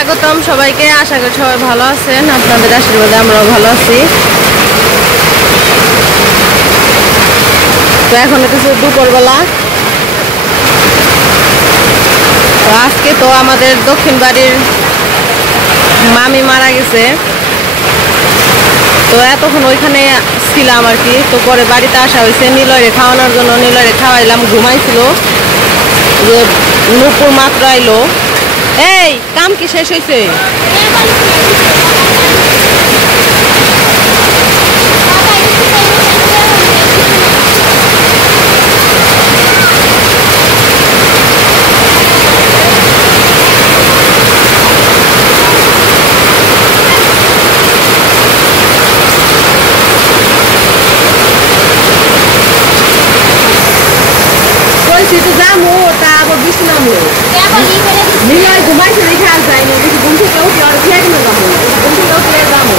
স্বাগতম সবাইকে। আশা করি সবাই ভালো আছেন, আপনাদের আশীর্বাদে আমরাও ভালো আছি। তো এখন হচ্ছে দুপুরবেলা। তো আজকে তো আমাদের দক্ষিণ বাড়ির মামি মারা গেছে, তো এতক্ষণ ওইখানে ছিলাম আর কি। তো পরে বাড়িতে আসা হয়েছে নিলয়রে খাওয়ানোর জন্য। নিলয়রে খাওয়াইলাম, ঘুমাইছিল। যে নুপুর মাত্র আইলো। এই কাম কি শেষ হয়েছে? যাবো তা আবার বৃষ্টি নামলো। নিলয় ঘুমাইছে দেখে আর যাইনি, দেখি ঘুম থেকে উঠলে আর খেয়ে কিনে যাবো, ঘুম থেকে উঠলে যাবো।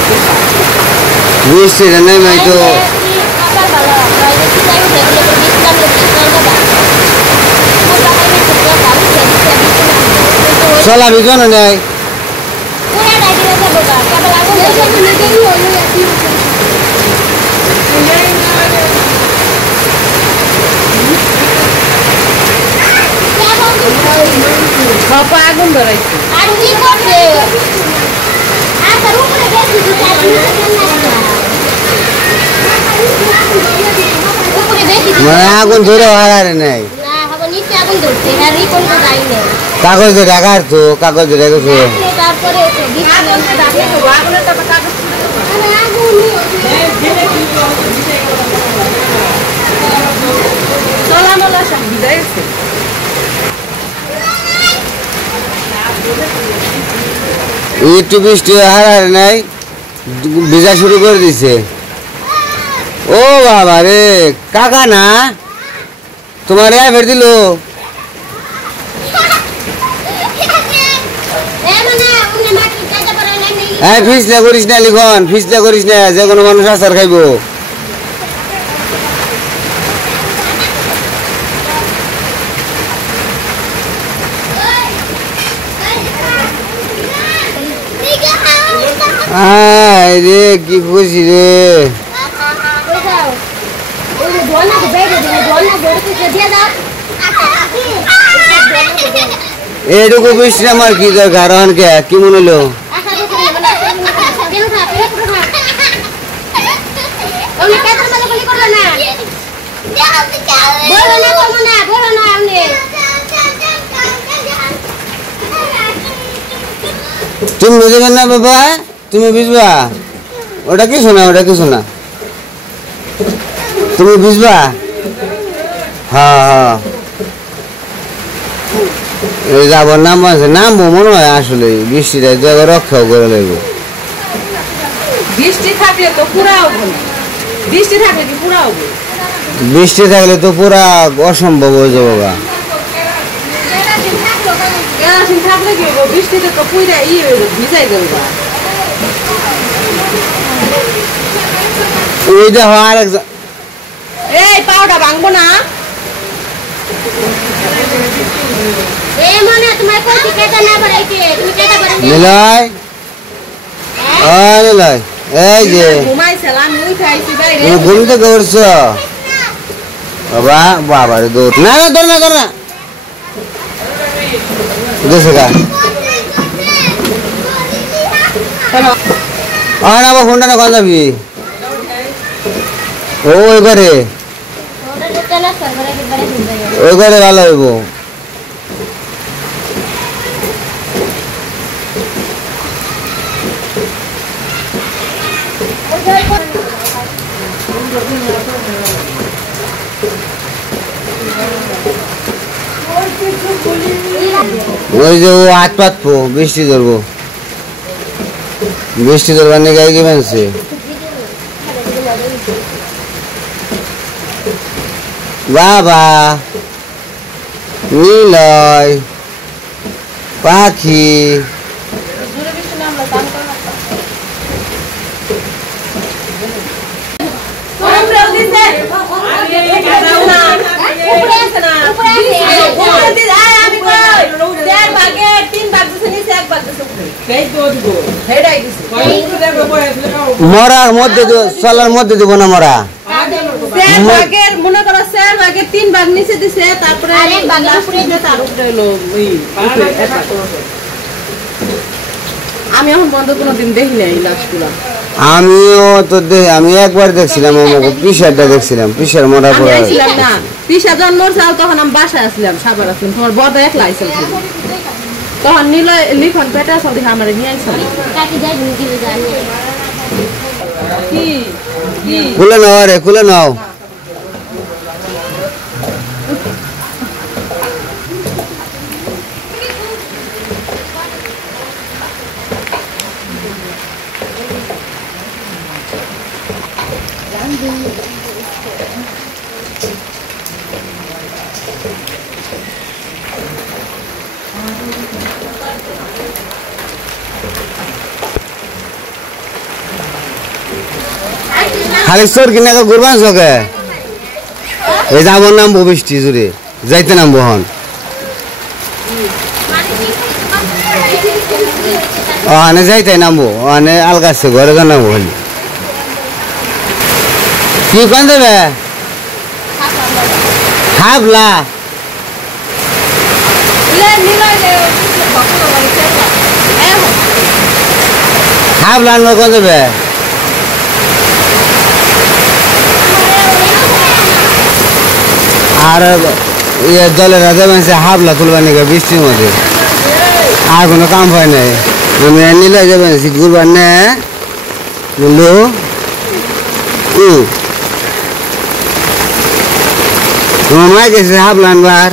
বৃষ্টিটা নেই তো চলাবি কেন নেই? আগুন ধরাইছে। আগুন ধরে হারারে নাই, কাগজ ঢাকার তো কাগজ রেখেছো। একটু বৃষ্টি হারার নাই, ভিজা শুরু করে দিছে। ও বাবা রে, কাকা না তোমার ফের দিল। হ্যাঁ ফিসলা করিস না লিখন, ফিসলা করিস না, যে কোনো মানুষ আচার খাইব। রে কি খুশি রে, এটুকু বৃষ্টি আমার কি দরকার? কি মনে হলো? তুমি বুঝবেন না বাবা, তুমি বুঝবা? ওটা কি শোনা, ওটা কি শোনা, তুমি বুঝবা? হ্যাঁ হ্যাঁ যাবো, নাম আছে, নামবো মনে হয়। আসলে বৃষ্টিটা জায়গা রক্ষাও করে লাগবো। বৃষ্টি থাকলে তো পুরা হবে, বৃষ্টি থাকলে কি পুরা হবে? বৃষ্টি থাকলে তো পুরা অসম্ভব হয়ে যাবো গা। থাকলে কি হবো? বৃষ্টিতে তো পুরা ভিজাই দেবো। ওই দেখো আর একজন, এই পাউডা ভাঙবো না। নিলয়, নিলয়, এই যে ঘুম থেকে উঠছ বাবা? বাবা রে দৌড়, না না ধর না, ধর না গেছে গা। আবার ফোনটা না কখন যাবি? ও ওই ঘরে, ওই ঘরে ভালো হইব। ওই যে ও হাত পাতবো, বৃষ্টি ধরবো, বৃষ্টি ধরবার নিয়ে গাই গেছে। বাবা নিলয় পাখি, মরার মধ্যে চলার মধ্যে দিব না মরা মনে করো 4 ভাগের 3 ভাগ নিচে দিছে তারপরে আমি এখন বন্ধ কোনোদিন দেখি নাই লাশগুলো আমিও তো আমি একবার দেখছিলাম আমাকে পিসারটা দেখছিলাম পিসার মরা পড়ে না পিসা যখন মরছাল তখন আমি বাসায় আসলাম সাবার আসলাম তোমার বড় একলা আইছিল তখন নিলয় লিখন পেটে আসল দেখে আমার নিয়ে আইছিল কি খুলে নাও রে খুলে নাও খালি চোর কিনা ঘুরবান চকে এই যাব নামবো বৃষ্টি জুড়ে যাইতে নামবো হন ওখানে যাইতে নামবো ওখানে আলগাছে ঘরে নামবো হলি কি কোন দেবে হাবলা হাবলা কোন দেবে আর জলের রাজা মানুষ হাবলা তুলবা নাকি বৃষ্টির মধ্যে আর কোনো কাম হয় নাই আমি নিলে যাবে ঘুরবার নে বললো তোমার মা গেছে হাবলা আনবার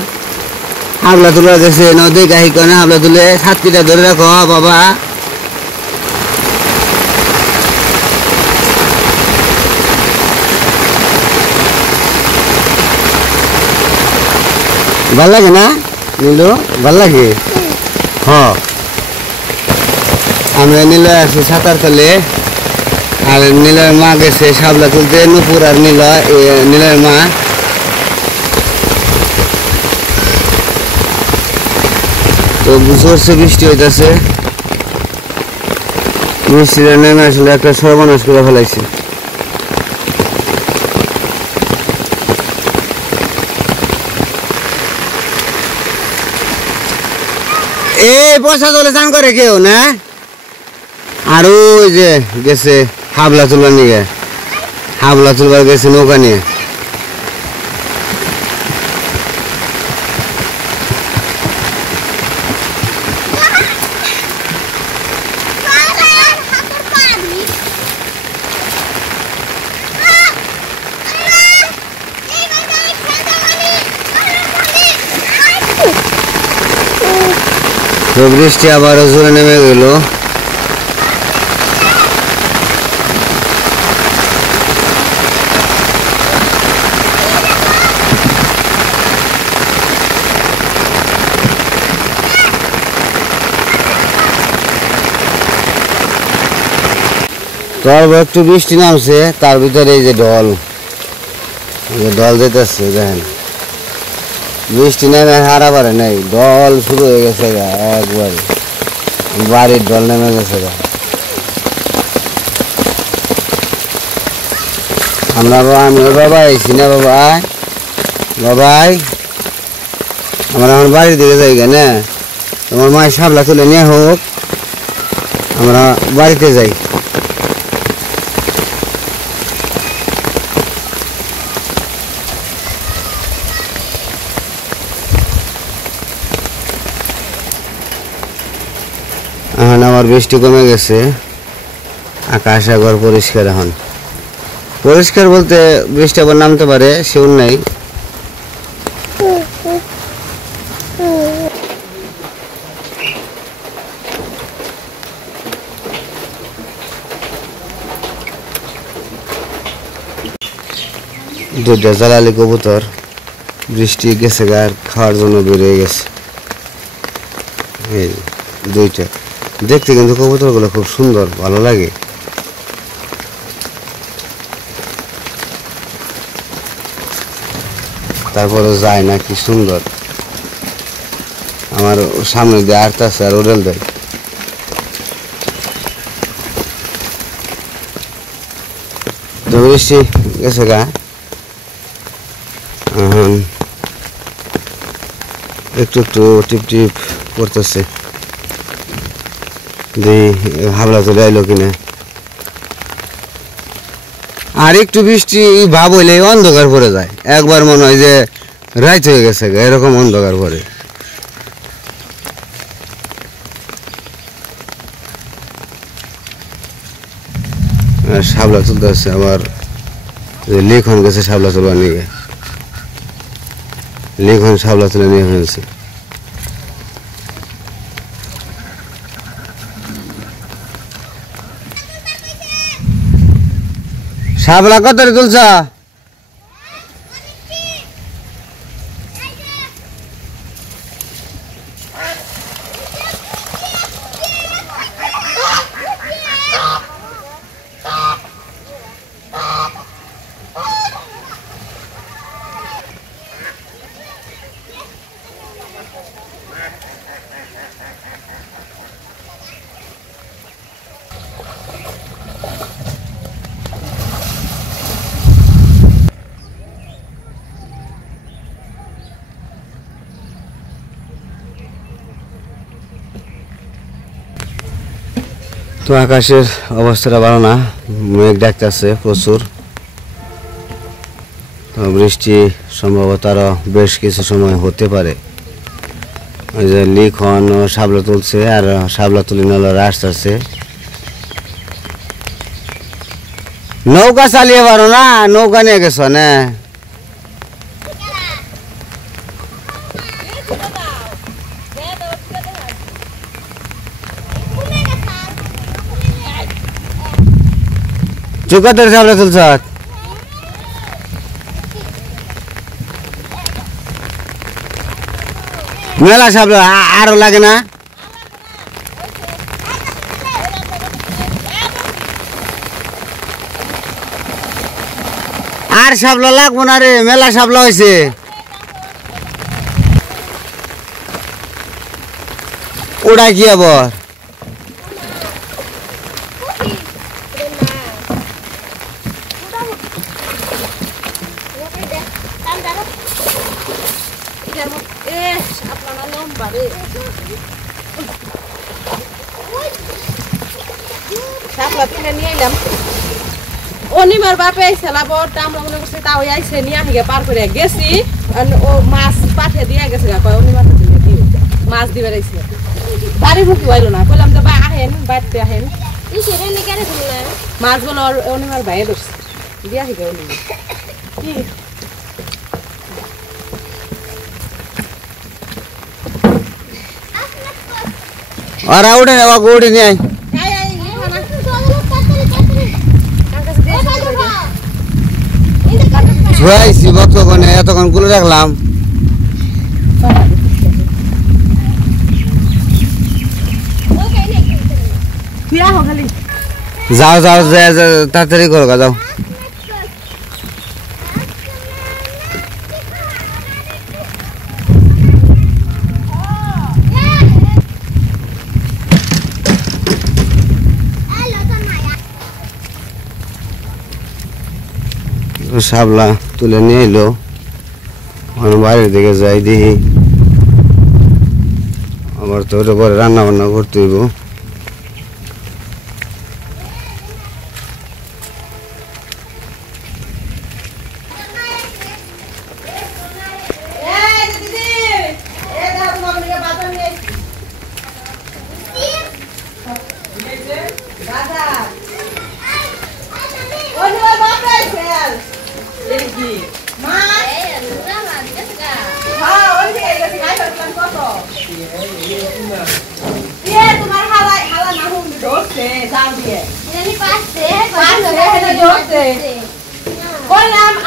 হাবলা তুলা গেছে নদী গাহি কেন হাবলা তুলে 7 পিঠা ধরে রাখো বাবা ভাল লাগে না নীলু ভাল লাগে আমি নীল আছি সাঁতার তলে আর নীলের মা গেছে শাবলা তুলতে নুপুর আর নীলের মা তো জোরসে বৃষ্টি হইতেছে বৃষ্টিটা নেমে আসলে একটা সর্বনাশ করে ফেলাইছে এই বর্ষা জলে চান করে কেউ না আর ওই যে গেছে হাবলা তুলবার নিয়ে হাবলা তুলবার গেছে নৌকা নিয়ে তো বৃষ্টি আবারও জোরে নেমে গেল তারপর একটু বৃষ্টি নামছে তার ভিতরে এই যে ঢল যেতেছে দেখেন বৃষ্টি নেমে হারা পারে নাই ঢল শুরু হয়ে গেছে একবারে বাড়ির ঢল নেমে গেছে আমরা আমি বাবা আইসি না বাবাই আমরা আমার বাড়ির দিকে যাই কেন তোমার মায়ের সাবলা তুলে নিয়ে হোক আমরা বাড়িতে যাই এখন আমার বৃষ্টি কমে গেছে আকাশ একবার পরিষ্কার এখন পরিষ্কার বলতে বৃষ্টি আবার নামতে পারে সেও নাই দুইটা জ্বালালি কবুতর বৃষ্টি গেছে আর খাওয়ার জন্য বেরিয়ে গেছে এই দুইটা দেখতে কিন্তু কবুতরগুলো খুব সুন্দর ভালো লাগে তারপরে যায় না কি সুন্দর আমার সামনে দিয়ে আসতেছে আর উড়েল দেয় একটু বৃষ্টি গেছে গা, এখন একটু একটু টিপ টিপ করতেছে, হাবলা চলে আইলো কিনা। আর একটু বৃষ্টি ভাব হইলে অন্ধকার পড়ে যায়, একবার মনে হয় যে রাত হয়ে গেছে এরকম অন্ধকার পড়ে। শাপলা তুলতে আসছে, আবার লিখন গেছে শাপলা তুলবা নিয়ে, লিখন শাপলা তুলে নিয়ে ফেলছে। শাপলা কত তুলছ? তো আকাশের অবস্থাটা ভালো না, মেঘ ডাকতেছে প্রচুর। তো বৃষ্টি সম্ভবত আরো বেশ কিছু সময় হতে পারে। ওই যে লিখন শাপলা তুলছে, আর শাপলা তুলে নলারা আসতেছে। নৌকা চালিয়ে পারো না, নৌকা নিয়ে গেছ না? চুকাতের শাপলা তুলছ? মেলা শাপলা আরো লাগে না? আর শাপলা লাগবো না রে, মেলা শাপলা হয়েছে। ওটা কি আবার? শাপলা তুলে নিয়ে এলাম। অনিমার বাপে আইসে লাবরটা, আমরা মনে করছি তাও আইসে নিয়ে আসি, পার করে গেছি। ও মাছ পাঠিয়ে দিয়ে গেছে, অনিমার মাছ দিবে আইসে, বাড়ি মুখি হইলো না। বললাম তো আহেন, বাড়িতে আহেন, মাছগুলো অনিমার ভাইয়ে ধরছে, দিয়ে আসি অনিমা কি ওরা উঠে নেওয়া উঠে নিয়ে ধুয়াইছি বর্তমানে, এতক্ষণ গুলো রাখলাম। যাও যাও, তাড়াতাড়ি করো, যাও। শাপলা তুলে নিয়ে এলো, বাড়ির দিকে যাই দেখি, আবার তো ওটা পরে রান্না বান্না করতে হইব।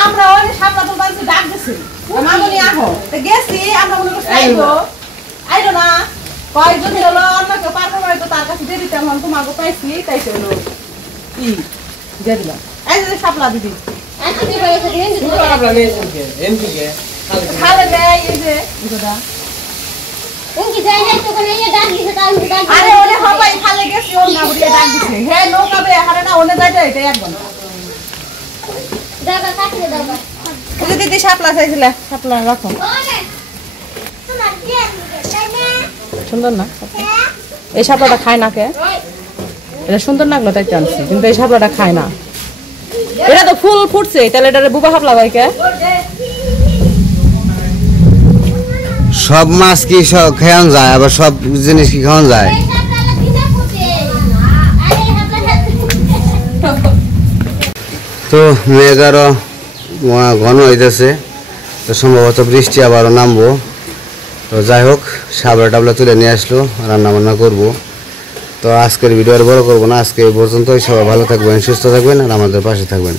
আমরা অনেক শাপলা তো বাড়িতে ডাক দিছি, মামনি আহো গেছি, আমরা মনে করছি আইলো না, কয়েকজন হলো অন্য কেউ পার করবো, তো তার কাছে দিয়ে দিতাম, তোমাকে পাইছি, তাই তো হলো কি দিয়ে দিলাম। এই যে শাপলা দিদি খালে দেয়, এই যে আরে ওরে হবাই খালে গেছি, ওর না বুড়িয়ে ডাক দিছে, হে নৌকা বে হারে না ওনে যাইতে এটা একদম দিদি শাপলা চাইছিলে শাপলা রাখো সুন্দর না এই শাপলাটা খায় না কে এটা সুন্দর লাগলো তাই আনছি কিন্তু এই শাপলাটা খায় না এটা তো ফুল ফুটছে তাহলে এটা বুবা শাপলা হয় কে সব মাছ কি সব খাওয়ান যায় আবার সব জিনিস কি খাওয়ান যায় তো মেঘারও ঘন হইতেছে তো সম্ভবত বৃষ্টি আবারও নামবো তো যাই হোক সাবলা টাবলা তুলে নিয়ে আসলো রান্না বান্না করবো তো আজকের ভিডিও আর বড় করবো না আজকে এই পর্যন্তই সবাই ভালো থাকবেন সুস্থ থাকবেন আর আমাদের পাশে থাকবেন